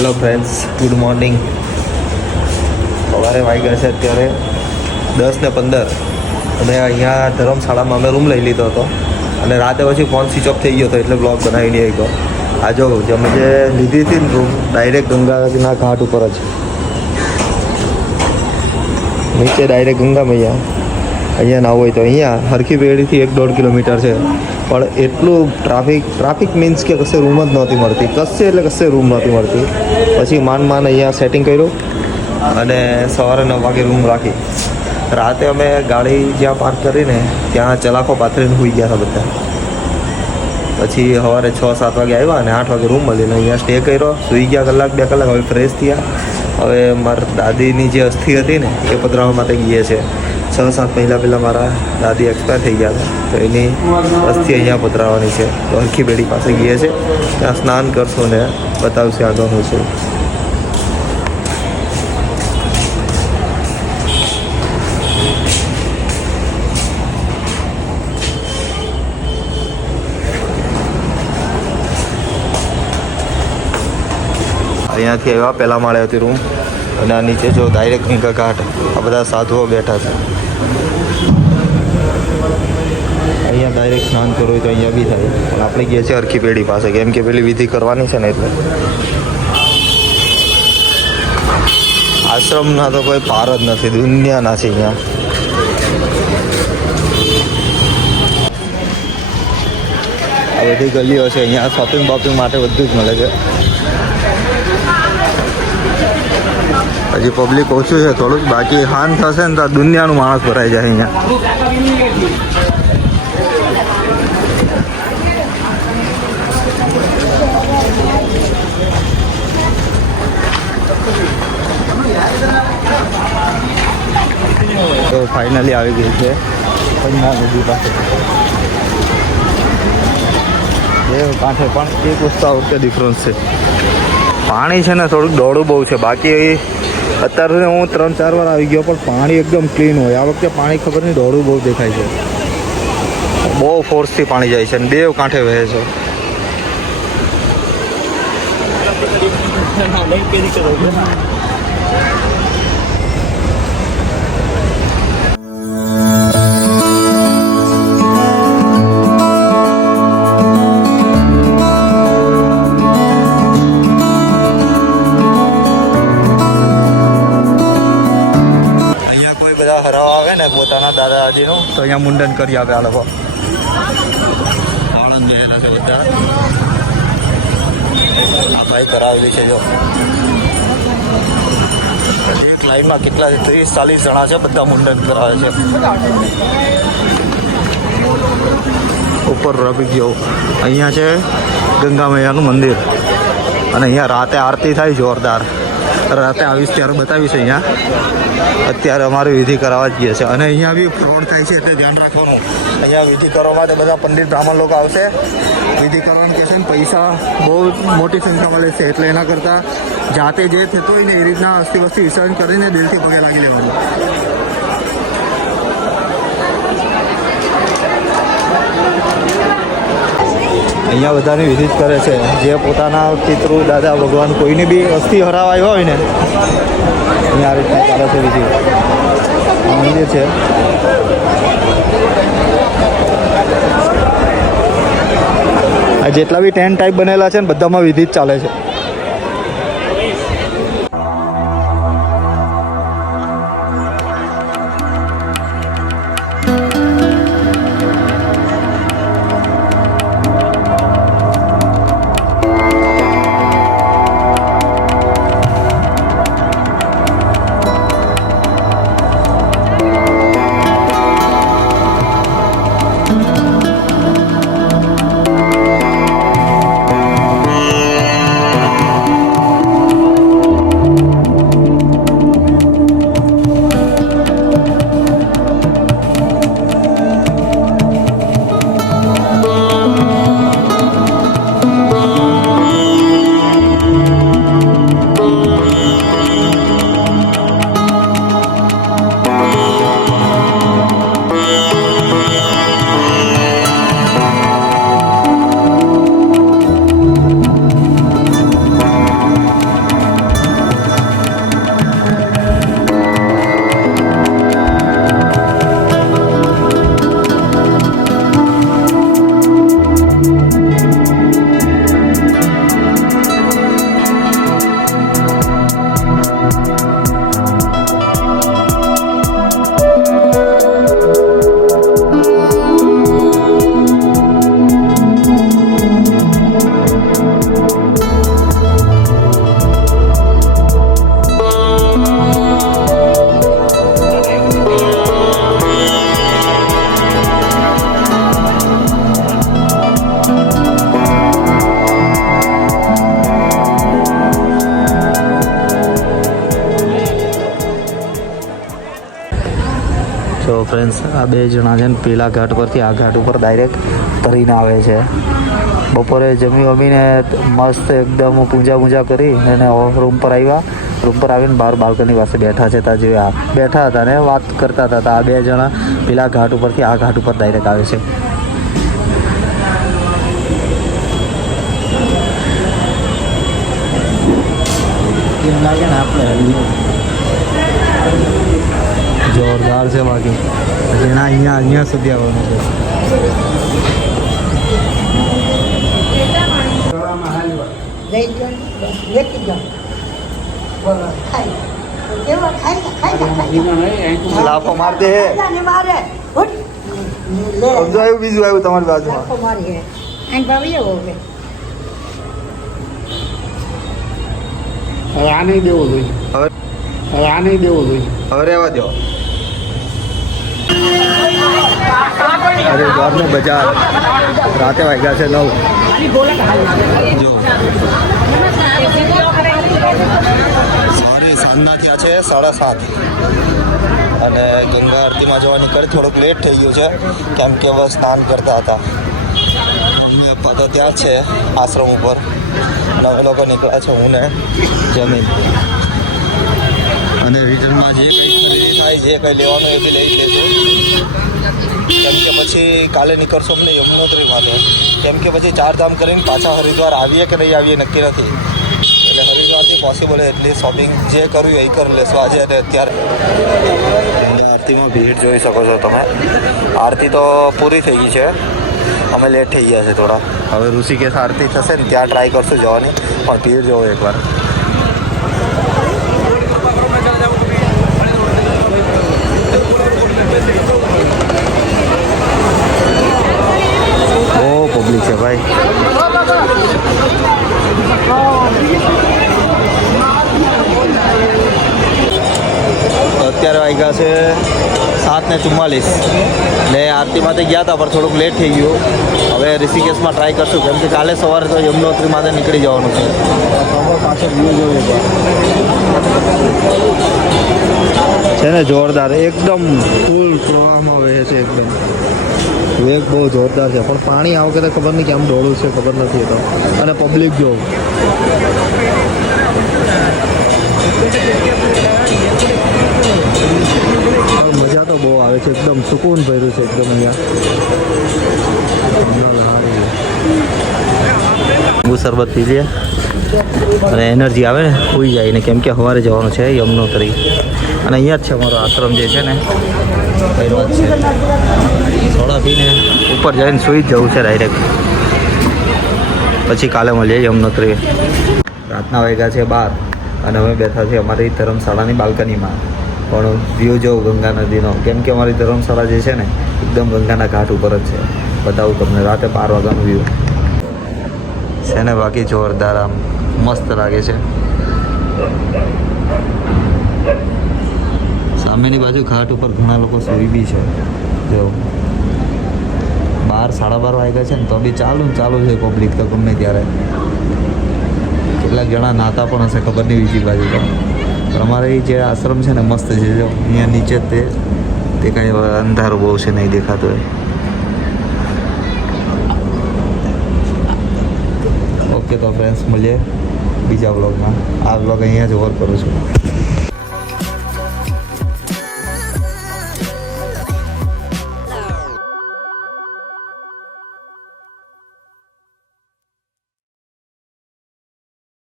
Hello friends, good morning. સવારે વાગ્યા છે અત્યારે 10:15 અને અહીંયા ધર્મશાળામાં અમે રૂમ લઈ લીધો હતો અને રાતે પછી ફોન સ્વિચ ઓફ થઈ ગયો હતો એટલે બ્લોગ બનાવી નહીં ગયો. આ જો અમે જે લીધી હતી ને રૂમ ડાયરેક્ટ ગંગાના ઘાટ ઉપર જ, નીચે ડાયરેક્ટ ગંગા મૈયા. અહીંયા ના હોય તો અહીંયા હરખી પેઢીથી 1-1.5 કિલોમીટર છે, પણ એટલું ટ્રાફિક મીન્સ કે કશે રૂમ જ નહોતી મળતી, કશે રૂમ નહોતી મળતી. પછી માંડ અહીંયા સેટિંગ કર્યું અને સવારે 9 વાગે રૂમ રાખી. રાતે અમે ગાડી જ્યાં પાર્ક કરીને ત્યાં ચલાખો પાથરીને સૂઈ ગયા હતા બધા. પછી સવારે 6-7 વાગે આવ્યા અને 8 વાગે રૂમ મળીને અહીંયા સ્ટે કર્યો, સૂઈ ગયા 1-2 કલાક. હવે ફ્રેશ થયા. હવે મારા દાદીની જે અસ્થિ હતી ને એ પધરાવવા માટે ગઈએ છે. 6-7 મહિના પહેલાં મારા દાદી એક્સપાયર થઈ ગયા હતા, તો એની અસ્થિ અહીંયા પધરાવવાની છે. તો હરખી બેડી પાસે ગઈએ છે, ત્યાં સ્નાન કરશો ને બતાવશે આગળનું શું. અહીંયાથી આવ્યા, પહેલાં માળે હતી રૂમ અને આ નીચે જો ડાયરેક્ટ ગંગા ઘાટ. આ બધા સાધુઓ બેઠા છે. અહીંયા ડાયરેક્ટ સ્નાન કરવું હોય તો અહીંયા બી થાય, પણ આપણે ગયા છે હરખી પેઢી પાસે, કેમ કે પેલી વિધિ કરવાની છે ને એટલે. આશ્રમના તો કોઈ પાર જ નથી, દુનિયાના છે અહીંયા. આ બધી ગલીઓ છે, અહીંયા શોપિંગ બોપિંગ માટે બધું જ મળે છે. હજી પબ્લિક ઓછું છે થોડુંક, બાકી હાન થશે ને તો દુનિયાનું માણસ ભરાઈ જાય અહીંયા. તો ફાઇનલી આવી ગઈ છે પંજા નદી પાસે. એ કાંઠે પણ એક વસ્તુ આ વખતે ડિફરન્સ છે, પાણી છે ને થોડુંક દોડું બહુ છે. બાકી અત્યાર સુધી હું 3-4 વાર આવી ગયો, પણ પાણી એકદમ ક્લીન હોય. આ વખતે પાણી ખબર નહીં દોડું બહુ દેખાય છે, બહુ ફોર્સથી પાણી જાય છે અને બે કાંઠે વહે છે. હરાવા આવે ને પોતાના દાદાજીનું, તો અહીંયા મુંડન કરી આપે આ લોકો. આણંદ બેઠેલા છે બધા. આ ભાઈ કરાવેલી છે જો. એક લાઈનમાં કેટલા 30-40 જણા છે, બધા મુંડન કરાવે છે. ઉપર રબી ગયો. અહીંયા છે ગંગા મૈયાનું મંદિર અને અહીંયા રાતે આરતી થાય જોરદાર. રાતે આવીશ ત્યારે બતાવીશ. અહીંયા અત્યારે અમારે વિધિ કરાવવા જ ગઈએ છે અને અહીંયા બી ફ્રોડ થાય છે એટલે ધ્યાન રાખવાનું. અહીંયા વિધિ કરવા માટે બધા પંડિત બ્રાહ્મણ લોકો આવશે, વિધિ કરવાનું કહેશે ને પૈસા બહુ મોટી સંખ્યામાં લેશે. એટલે એના કરતાં જાતે જે થતું હોય ને એ રીતના અસ્થિ વસ્તી વિસર્જન કરીને દિલથી પગે લાગી લેવાનું. અહીંયા બધાની વિધિ જ કરે છે, જે પોતાના પિતૃ દાદા ભગવાન કોઈની બી અસ્થિ હરાવાઈ હોય ને અહીંયા આ રીતના ચાલે છે વિધિ. મંદિર છે. આ જેટલા બી ટેન્ટ ટાઈપ બનેલા છે ને બધામાં વિધિ જ ચાલે છે. ફ્રેન્ડ્સ આ બે જણા છે ને પેલા ઘાટ પરથી આ ઘાટ ઉપર ડાયરેક્ટ તરીને આવે છે. બપોરે જમી વમીને મસ્ત એકદમ પૂજા કરી અને રૂમ પર આવ્યા. રૂમ પર આવીને બહાર બાલ્કની પાસે બેઠા છે. ત્યાં જોયા બેઠા હતા ને વાત કરતા હતા. આ બે જણા પેલા ઘાટ ઉપરથી આ ઘાટ ઉપર ડાયરેક્ટ આવે છે. એમ લાગે ને આપણે જોરદાર છે. બાકી જેના અહીંયા સુધી આવવાનું છે. લાફો માર દે. બીજું આવ્યું તમારી બાજુમાં. હવે આ નહીં દેવો જોઈએ. હવે આ નહીં દેવો જોઈએ. હવે રહેવા દો. અરે દ્વારનું બજાર રાતે વાગ્યા છે 9. જો સાંજના થયા છે 7:30 અને ગંગા આરતીમાં જવા નીકળે. થોડુંક લેટ થઈ ગયું છે કેમ કે હવે સ્નાન કરતા હતા. મમ્મી પપ્પા તો ત્યાં જ છે આશ્રમ ઉપર. અમે લોકો નીકળ્યા છે હું ને જમીન. અને રિટર્નમાં જે કંઈ ખરીદી થાય જે કંઈ લેવાનું એ બી લઈ લેશું. કેમ કે પછી કાલે નીકળશું અમને યમનોત્રી માટે. કેમ કે પછી 4 ધામ કરીને પાછા હરિદ્વાર આવીએ કે નહીં આવીએ નક્કી નથી. એટલે હરિદ્વારથી પોસિબલ એટલી શોપિંગ જે કરવું એ કરી લેશું આજે અને અત્યારે. આરતીમાં ભીડ જોઈ શકો છો તમે. આરતી તો પૂરી થઈ ગઈ છે. અમે લેટ થઈ ગયા છે થોડા. હવે ઋષિકેશ આરતી થશે ને ત્યાં ટ્રાય કરશું જવાની. પણ ભીડ જોવો એકવાર. બહુ પબ્લિક છે ભાઈ. અત્યારે વાગ્યા છે 7:44 ને આરતીમાંથી ગયા હતા પણ થોડુંક લેટ થઈ ગયું. હવે ઋષિકેશમાં ટ્રાય કરશું કેમ કે કાલે સવારે તો યમનોત્રી માટે નીકળી જવાનું છે. પાછળ વ્યૂ જોઈએ છે ને જોરદાર એકદમ ફૂલ પ્રવાહમાં વહે છે. એકદમ વેગ બહુ જોરદાર છે. પણ પાણી આ વખતે ખબર નહીં કેમ દોડું છે ખબર નથી તો. અને પબ્લિક જો મજા તો બહુ આવે છે. એકદમ સુકૂન ભર્યું છે એકદમ અહીંયા. શરબત પી લે અને એનર્જી આવે ને સુઈ જાય ને. કેમ કે સવારે જવાનું છે યમનોત્રી. અને અહીંયા જ છે અમારો આશ્રમ જે છે ને પહેલો જ છે. સોડા પીને ઉપર જઈને સુઈ જ જવું છે ડાયરેક્ટ. પછી કાલે મળીએ યમનોત્રી. રાતના વાગ્યા છે 12 અને અમે બેઠા છીએ અમારી ધર્મશાળાની બાલ્કનીમાં. પણ વ્યૂ જોઉં ગંગા નદીનો. કેમ કે અમારી ધર્મશાળા જે છે ને એકદમ ગંગાના ઘાટ ઉપર જ છે. બતાવું તમને રાતે 12 વાગ્યાનું વ્યૂ છે ને. બાકી જોરદાર આમ મસ્ત લાગે છે. સામેની બાજુ ઘાટ ઉપર ઘણા લોકો સૂઈ બી છે. જો 12-12:30 વાગ્યા છે ને તો બી ચાલુ છે પબ્લિક તો ગમે ત્યારે. કેટલાક જણા નાતા પણ હશે ખબર નહીં બીજી બાજુ. તો અમારે જે આશ્રમ છે ને મસ્ત છે. જો અહીંયા નીચે તે કાંઈ અંધારું બહુ છે નહીં દેખાતું હોય. ઓકે તો ફ્રેન્ડ્સ મળીએ બીજા બ્લોગમાં. આ બ્લોગ અહીંયા જ ઓવર કરું છું.